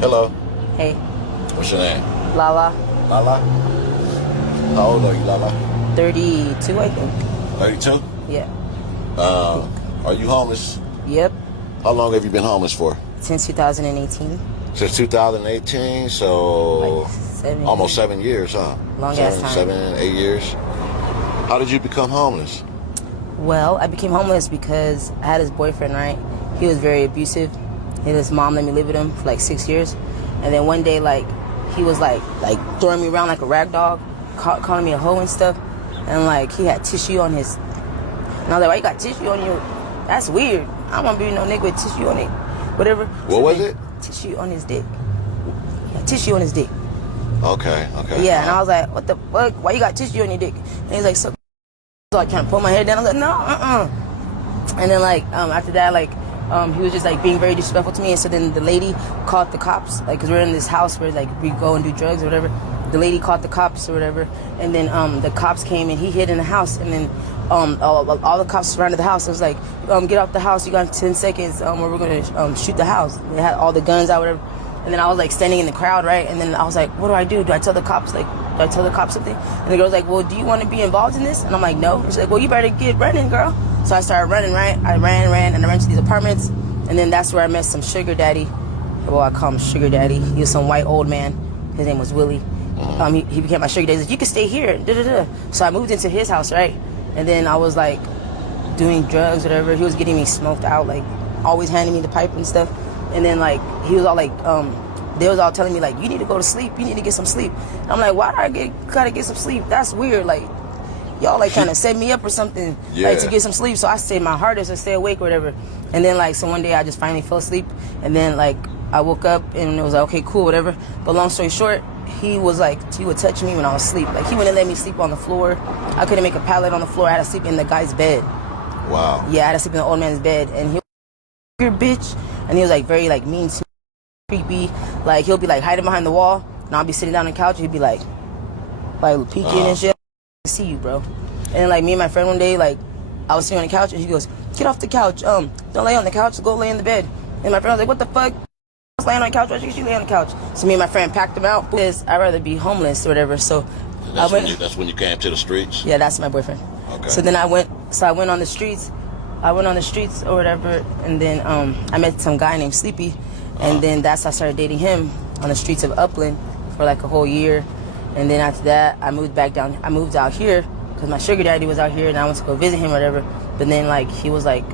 Hello. Hey. What's your name? Lala. Lala? How old are you, Lala? 32, I think. 32? Yeah. Are you homeless? Yep. How long have you been homeless for? Since 2018. Since 2018, so Like 7 almost years. 7 years, huh? Long ass time. 7, 8 years. How did you become homeless? Well, I became homeless because I had this boyfriend, right? He was very abusive. And his mom let me live with him for like 6 years. And then one day, like, he was like throwing me around like a rag dog, calling me a hoe and stuff. And like, he had tissue on his... And I was like, why you got tissue on you? That's weird. I don't want to be no nigga with tissue on it. Whatever. What was it? Tissue on his dick. Yeah, tissue on his dick. Okay. Yeah, and I was like, what the fuck? Why you got tissue on your dick? And he's like, so I kind of pull my head down. I was like, no, And then like after that, like he was just like being very disrespectful to me. And so then the lady called the cops, like, cause we're in this house where like we go and do drugs or whatever. The lady called the cops or whatever, and then the cops came and he hid in the house. And then all the cops surrounded the house. I was like, get off the house. You got 10 seconds, or we're gonna shoot the house. They had all the guns out, whatever. And then I was like standing in the crowd, right? And then I was like, what do I do? Do I tell the cops, like, do I tell the cops something? And the girl's like, well, do you want to be involved in this? And I'm like, no. And she's like, well, you better get running, girl. So I started running, right? I ran, and I ran to these apartments. And then that's where I met some sugar daddy. Well, I call him sugar daddy. He was some white old man. His name was Willie. He became my sugar daddy. He's like, you can stay here. So I moved into his house, right? And then I was like doing drugs, whatever. He was getting me smoked out, like always handing me the pipe and stuff. And then like he was all like, they was all telling me like, you need to go to sleep. You need to get some sleep. And I'm like, why do I gotta get some sleep? That's weird. Like, y'all like kind of set me up or something, like to get some sleep. So I stayed my hardest to stay awake or whatever. And then like, so one day I just finally fell asleep. And then like I woke up and it was like, okay, cool, whatever. But long story short, he was like, he would touch me when I was asleep. Like he wouldn't let me sleep on the floor. I couldn't make a pallet on the floor. I had to sleep in the guy's bed. Wow. Yeah, I had to sleep in the old man's bed. And he was like, your bitch. And he was like very like mean to me, creepy. Like he'll be like hiding behind the wall and I'll be sitting down on the couch. He'd be like peeking and shit. I see you, bro. And like me and my friend one day, like I was sitting on the couch and he goes, get off the couch. Don't lay on the couch. Go lay in the bed. And my friend was like, what the fuck? I was laying on the couch. Why should you lay on the couch? So me and my friend packed him out because I'd rather be homeless or whatever. So That's when you came to the streets? Yeah, that's my boyfriend. Okay. So then I went on the streets. I went on the streets or whatever, and then I met some guy named Sleepy, and then I started dating him on the streets of Upland for like a whole year. And then after that, I moved out here because my sugar daddy was out here, and I went to go visit him or whatever. But then like he was like